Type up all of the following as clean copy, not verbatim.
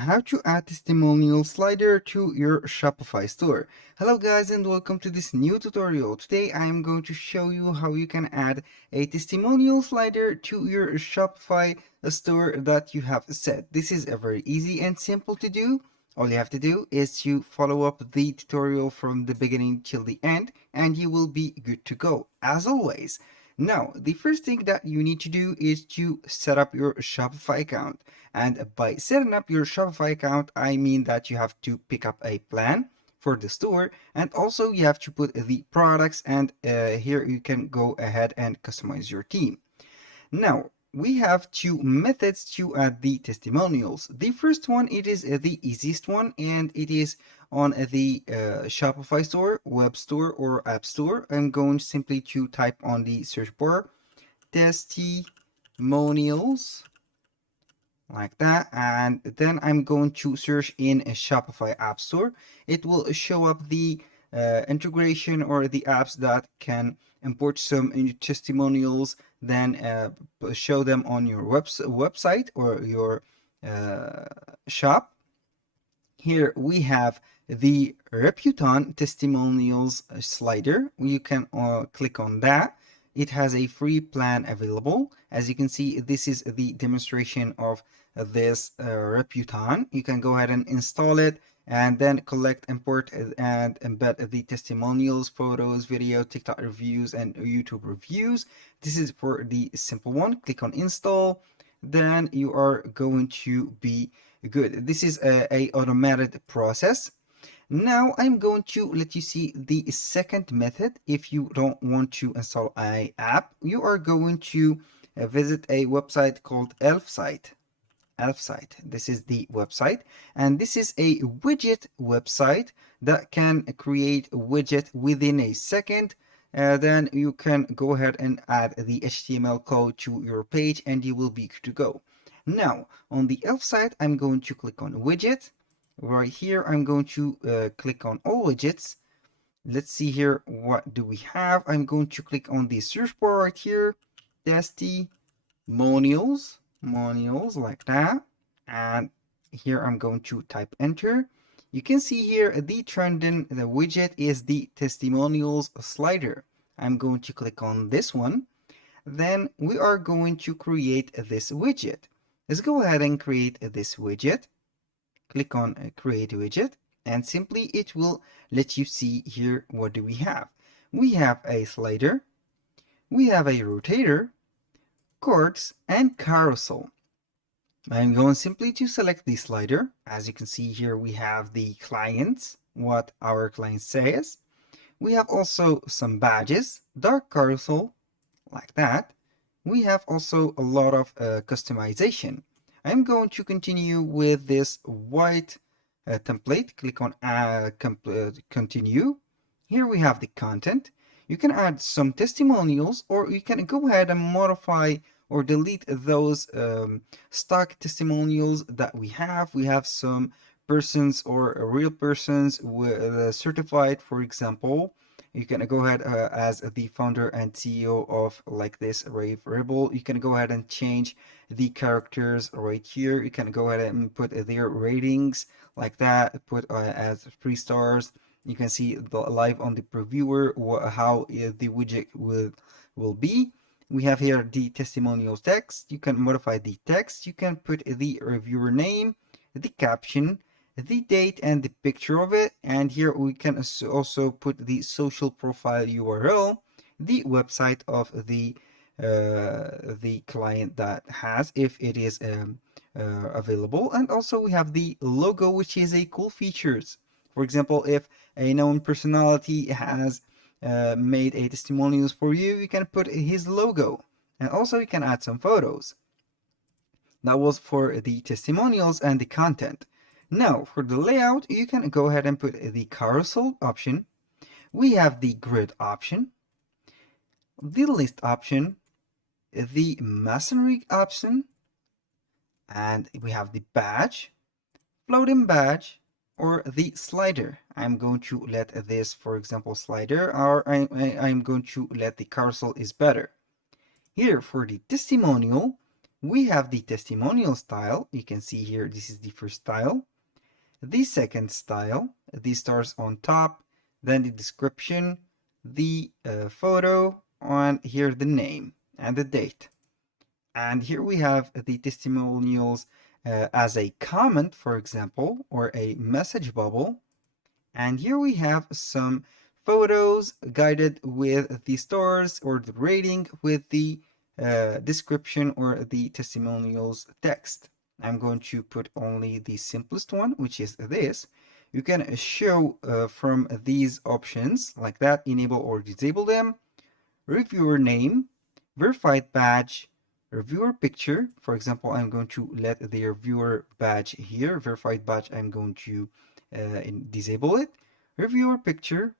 how to add testimonial slider to your Shopify store. Hello guys and welcome to this new tutorial. Today I am going to show you how you can add a testimonial slider to your Shopify store that you have set. This is a very easy and simple to do. All you have to do is to follow up the tutorial from the beginning till the end and you will be good to go as always. Now, the first thing that you need to do is to set up your Shopify account. And by setting up your Shopify account, I mean that you have to pick up a plan for the store, and also you have to put the products, and here you can go ahead and customize your theme. Now, we have two methods to add the testimonials. The first one, it is the easiest one, and it is on the Shopify store, web store, or app store. I'm going simply to type on the search bar testimonials like that, and then I'm going to search in a Shopify app store. It will show up the integration or the apps that can import some testimonials, then show them on your website or your shop. Here we have the Reputon testimonials slider. You can click on that. It has a free plan available. As you can see, this is the demonstration of this Reputon. You can go ahead and install it and then collect, import, and embed the testimonials, photos, video, TikTok reviews, and YouTube reviews. This is for the simple one. Click on install. Then you are going to be good. This is a automated process. Now I'm going to let you see the second method. If you don't want to install an app, you are going to visit a website called Elfsight. Elfsight. This is the website, and this is a widget website that can create a widget within a second. Then you can go ahead and add the HTML code to your page and you will be good to go. Now on the Elfsight, I'm going to click on widget. Right here, I'm going to click on all widgets. Let's see here, what do we have? I'm going to click on the search bar right here, testimonials, like that. And here I'm going to type enter. You can see here the trending, the widget is the testimonials slider. I'm going to click on this one. Then we are going to create this widget. Let's go ahead and create this widget. Click on create widget, and simply it will let you see here what do we have. We have a slider, we have a rotator, cards, and carousel. I'm going simply to select the slider. As you can see here, we have the clients, what our client says. We have also some badges, dark carousel, like that. We have also a lot of customization. I'm going to continue with this white template. Click on continue. Here we have the content. You can add some testimonials, or you can go ahead and modify or delete those stock testimonials that we have. We have some persons or real persons with certified, for example. You can go ahead as the founder and CEO of like this Rave Rebel. You can go ahead and change the characters right here. You can go ahead and put their ratings like that, put as 3 stars. You can see the live on the previewer how the widget will be. We have here the testimonials text. You can modify the text. You can put the reviewer name, the caption, the date, and the picture of it. And here we can also put the social profile URL, the website of the client that has, if it is available. And also we have the logo, which is a cool features. For example, if a known personality has made a testimonials for you, you can put his logo, and also you can add some photos. That was for the testimonials and the content. Now for the layout, you can go ahead and put the carousel option. We have the grid option, the list option, the masonry option, and we have the badge, floating badge, or the slider. I'm going to let this, for example, slider, or I'm going to let the carousel is better. Here for the testimonial, We have the testimonial style. You can see here, this is the first style. The second style, the stars on top, then the description, the photo, and here the name and the date. And here we have the testimonials as a comment, for example, or a message bubble. And here we have some photos guided with the stars or the rating with the description or the testimonials text. I'm going to put only the simplest one, which is this. You can show from these options like that, enable or disable them, reviewer name, verified badge, reviewer picture. For example, I'm going to let the reviewer badge here, verified badge, I'm going to disable it. Reviewer picture,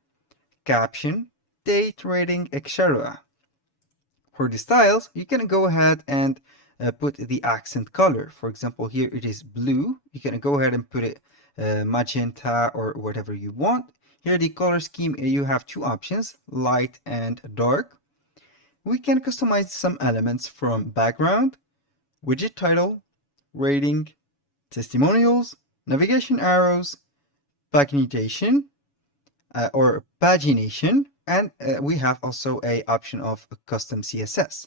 caption, date, rating, etc. For the styles, you can go ahead and put the accent color. For example, here it is blue. You can go ahead and put it magenta or whatever you want. Here the color scheme, you have two options, light and dark. We can customize some elements from background, widget title, rating, testimonials, navigation arrows, pagination or pagination, and we have also a option of custom CSS.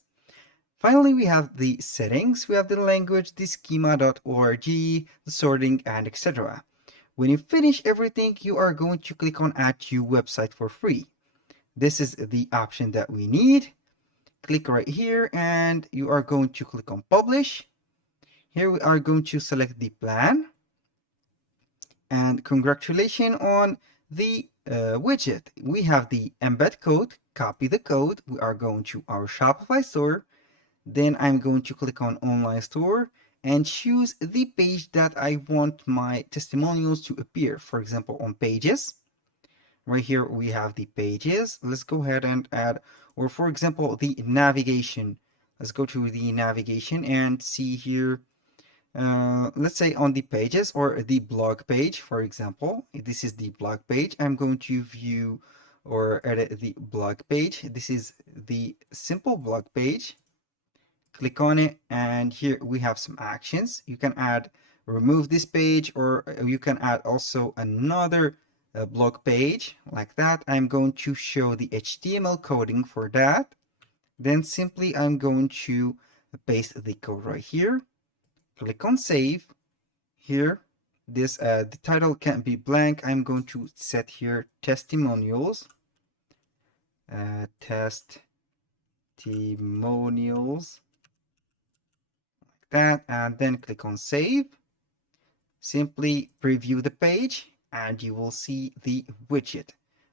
Finally, we have the settings. We have the language, the schema.org, the sorting, and etc. When you finish everything, you are going to click on Add to Website for free. This is the option that we need. Click right here and you are going to click on Publish. Here we are going to select the plan. And congratulations on the widget. We have the embed code, copy the code. We are going to our Shopify store. Then I'm going to click on Online Store and choose the page that I want my testimonials to appear. For example, on Pages. Right here we have the pages. Let's go ahead and add, or for example, the navigation. Let's go to the navigation and see here. Let's say on the pages or the blog page, for example. This is the blog page. I'm going to view or edit the blog page. This is the simple blog page. Click on it and here we have some actions. You can add, remove this page, or you can add also another blog page like that. I'm going to show the HTML coding for that. Then simply I'm going to paste the code right here. Click on save. Here, this the title can be blank. I'm going to set here testimonials. Testimonials like that, and then click on save. Simply preview the page and you will see the widget.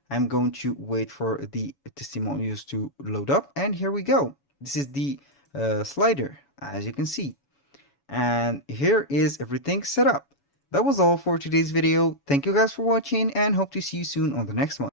I'm going to wait for the testimonials to load up, and here we go. This is the slider, as you can see. And here is everything set up. That was all for today's video. Thank you guys for watching and hope to see you soon on the next one.